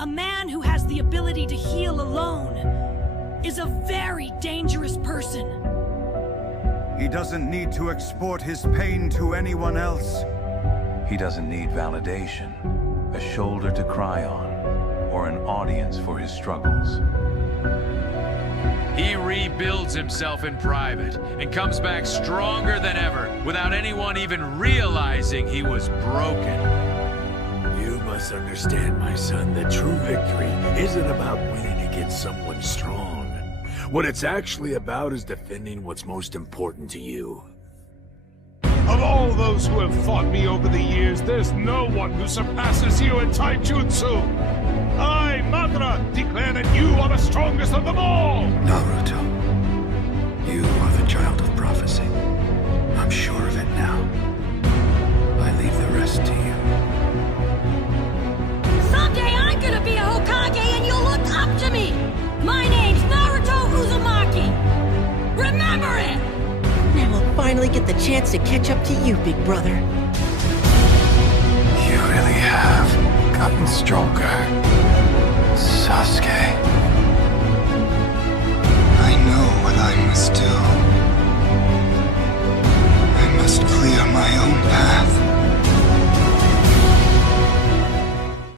A man who has the ability to heal alone is a very dangerous person. He doesn't need to export his pain to anyone else. He doesn't need validation, a shoulder to cry on, or an audience for his struggles. He rebuilds himself in private and comes back stronger than ever without anyone even realizing he was broken. You must understand, my son, that true victory isn't about winning against someone strong. What it's actually about is defending what's most important to you. Of all those who have fought me over the years, there's no one who surpasses you in taijutsu. I, Madara, declare that you are the strongest of them all! Naruto, you are the child of prophecy. I'm sure of it now. I leave the rest to you. Someday I'm gonna be a Hokage and you'll look up to me! My name's Naruto Uzumaki! Remember it! Now we'll finally get the chance to catch up to you, big brother. You really have gotten stronger, Sasuke. I know what I must do.